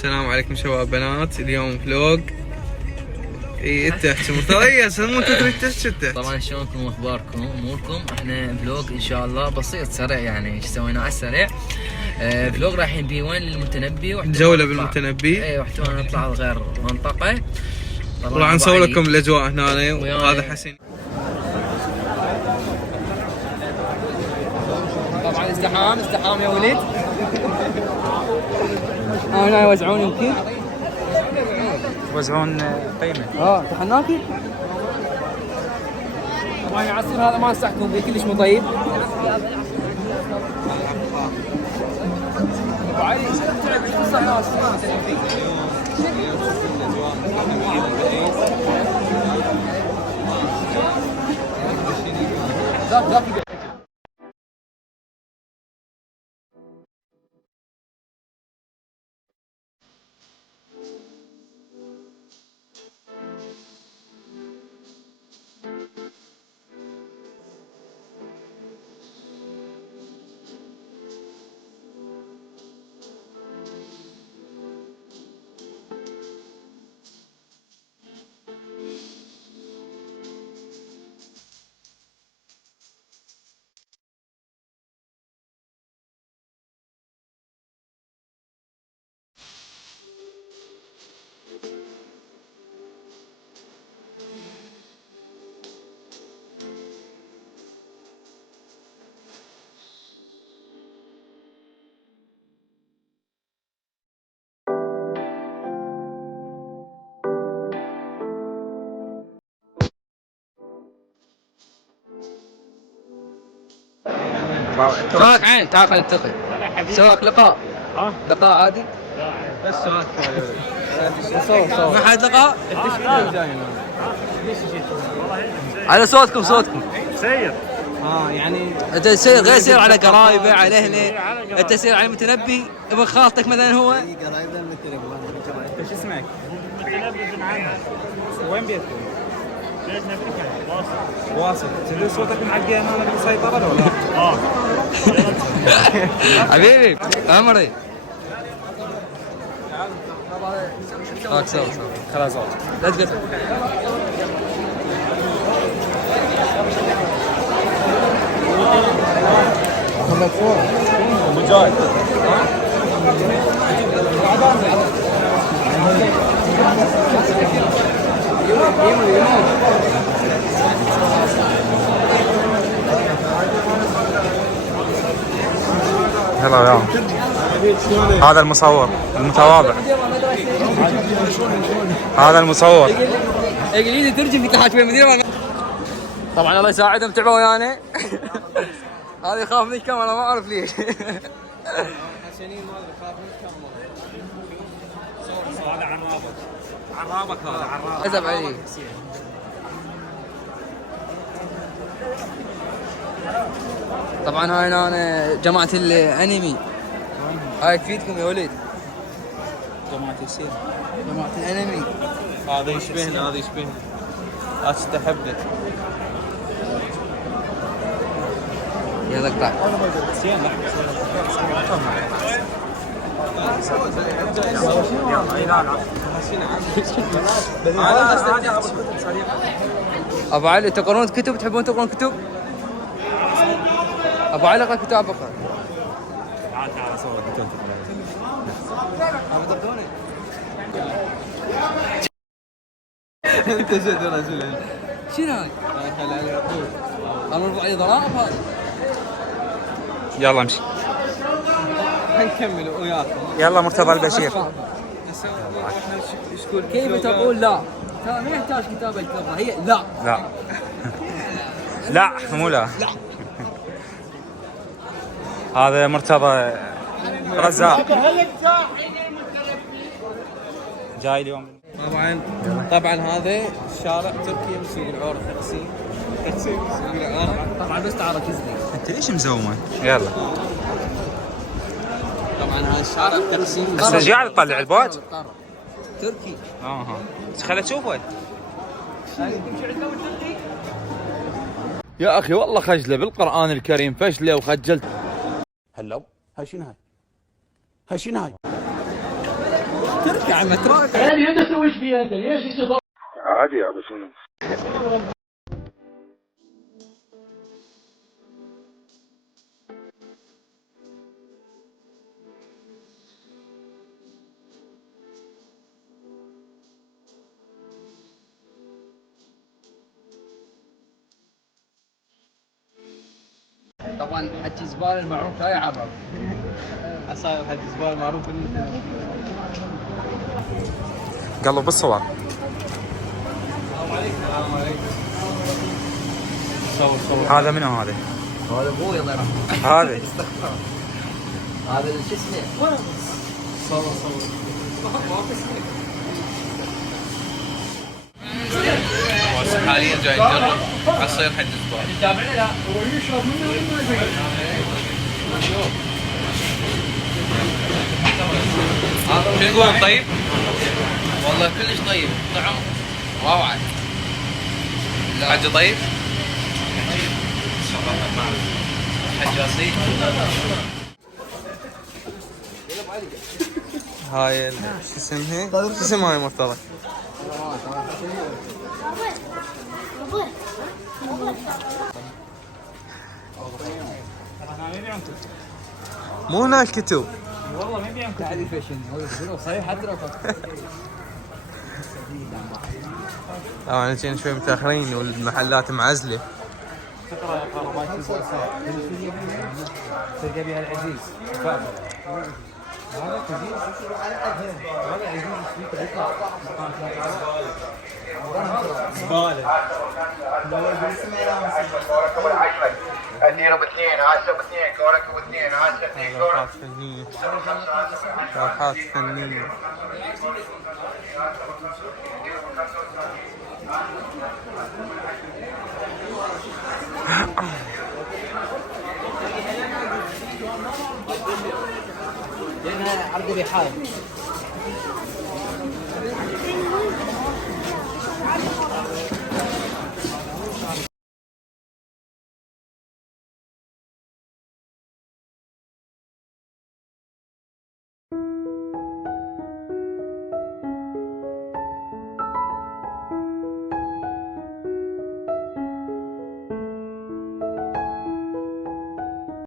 السلام عليكم شباب بنات. اليوم فلوق. اي انت احكي مرتضى مو انت تريد تحكي. طبعا شلونكم واخباركم اموركم؟ احنا فلوق ان شاء الله بسيط سريع، يعني ايش سوينا على السريع. فلوق رايحين بيه وين؟ للمتنبي، جولة بالمتنبي. اي واحتمال نطلع لغير منطقة. راح نصور لكم الاجواء هنا. وهذا حسين. طبعا ازدحام يا وليد. هنا يوزعون يمكن يوزعون قيمة. تحناكي. طبعا العصير هذا ما انصحكم به، كلش مو طيب. سواك عين تعال خلينا نلتقي. سواك لقاء. لقاء عادي. بس سواك. ما حد لقاء. على صوتكم سير. يعني انت تسير غير سير على قرايبه على اهله. انت سير على المتنبي ابن خالتك مثلا هو. قرايبنا المتنبي. ايش اسمك؟ متنبي بن عمرو. وين بيتكم؟ بيتنا بكم واصل. تدري صوتك معقي امامك بالسيطرة ولا لا؟ حبيبي عمري. سوا خلاص لا تقطع. مجاهد. هلا يا هذا المصور المتواضع. هذا المصور. اجي ترجم في تحت المدير. طبعا الله يساعدهم تعبوا ويانا. هذا يخاف من الكاميرا ما اعرف ليش. حسنين ما ادري خاف من الكاميرا. هذا عرابك هذا عرابك. كذب علي. طبعا هاي انا جماعة الانمي. هاي تفيدكم يا ولد. جماعة يصير. جماعة الانمي. هذا يشبهنا هذا يشبهنا. استحبه. يلا اقطع. ابو علي تقرون كتب؟ تحبون تقرون كتب؟ ابو علي اقرا كتاب اقرا. تعال صور كتب. انت جد رجل. شنو هاي؟ خلي عليه طول. انا ارفع علي ضرائب هذا. يلا امشي. نكمل وياكم. يلا مرتضى البشير. كيف تقول لا؟ ترى ما يحتاج كتابة الكبرى، هي لا. لا. لا مو لا. هذا مرتضى رزاق جاي اليوم. طبعا هذا الشارع تركي من سوق العورة تقسيم سوق العورة. طبعا بس تعال ركز لي. انت ليش مزومه؟ يلا. طبعا هذا الشارع تقسيم. بس قاعد تطلع البوت؟ تركي. خلينا تشوفه. يا أخي والله خجلة بالقرآن الكريم فشلة وخجلت. هلو هاي شنو هاي؟ هاي شنو هاي؟ تركع ما تركع. يعني انت تسوي ايش فيها انت؟ ليش عادي يا بس طبعا حكي زباله المعروف لا يعرف. عصاير حد زبال معروف قلب بالصور. هذا منو هذا؟ هذا ابوي الله يرحمه. هذا هذا شو اسمه؟ حاليا جاي نجرب عصير حد الزبال. شو تقول طيب؟ والله كلش طيب، طعم روعه. حاجة طيب؟ حجاصي. هاي شو اسمها؟ شو اسمها هاي مرتضى؟ مو هناك كتب. والله ما يبيعون تعرف فاشن صحيح حتى لو طبعا جينا شوي متاخرين والمحلات معزله. تلقى بها العزيز. هذا كبير هذا عزيز اديله باثنين، عاشوا باثنين، كورك باثنين، عاشوا في لوحات كورك. فنيه. لوحات فنيه. لانها عرض رحال.